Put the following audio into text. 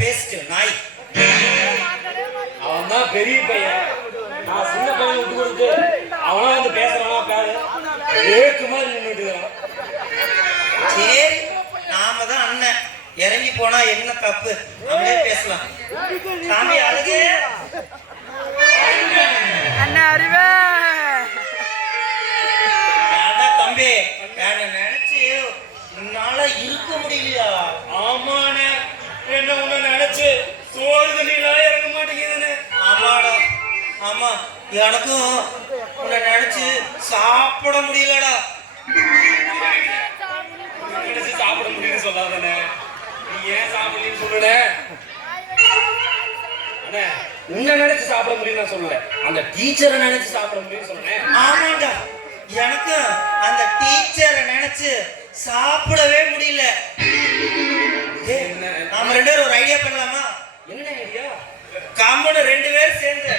பேசிட்டு நாய். அவன் தான் பெரிய பையன், நான் சின்ன பையன் விட்டு கொடுத்து அவனா வந்து பேசுறானா பாரு, ஏக்கு மாதிரி நின்றுட்டு. சரி, நாம தான் அண்ணன், இறங்கி போனா என்ன தப்பு, நம்மளே பேசலாம். சாமி அழகு அண்ணா அறிவே தம்பி, நினைச்சு உன்னால இருக்க முடியலையா? ஆமாண்ணே, என்ன உன்ன நினைச்சு சோறு தண்ணிலாம் இறங்க மாட்டேங்குதுன்னு. ஆமாடா, ஆமா, எனக்கும் உன்னை நினைச்சு சாப்பிட முடியலடா. நினைச்சு சாப்பிட முடியும்னு சொல்லாதானே, நீ ஏன் சாப்பிடலன்னு சொல்லுட. அண்ணே, உன்னை நினைச்சு சாப்பிட முடியும்னு நான் சொல்லல, அந்த டீச்சரை நினைச்சு சாப்பிட முடியும்னு சொன்னேன். ஆமாண்டா, எனக்கு அந்த டீச்சரை நினைச்சு சாப்பிடவே முடியல. நாம 2 பேரும் ஒரு ஐடியா பண்ணலாமா? என்ன ஐடியா? கம்முன்னு 2 பேரும் சேர்ந்து